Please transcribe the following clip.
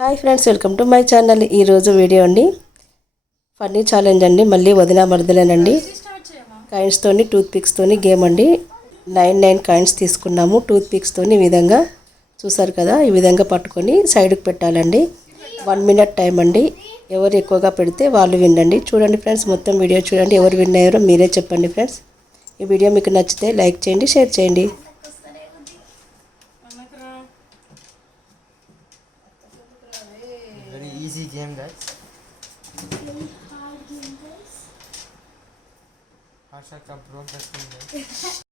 Hi friends, welcome to my channel. ఈరోజు video అండి funny challenge అండి. మళ్ళీ వదిన మరదలేనండి. కాయిన్స్తోని టూత్ పిక్స్తోని గేమ్ అండి. 9 కాయిన్స్ తీసుకున్నాము. టూత్ పిక్స్తోని ఈ విధంగా చూసారు కదా, ఈ విధంగా పట్టుకొని సైడ్కి పెట్టాలండి. 1 మినిట్ టైం అండి. ఎవరు ఎక్కువగా పెడితే వాళ్ళు వినండి. చూడండి ఫ్రెండ్స్, మొత్తం వీడియో చూడండి. ఎవరు విన్ అయ్యారో మీరే చెప్పండి ఫ్రెండ్స్. ఈ వీడియో మీకు నచ్చితే లైక్ చేయండి, షేర్ చేయండి. Very easy game, guys. Very hard game, guys. Harsha ka progress in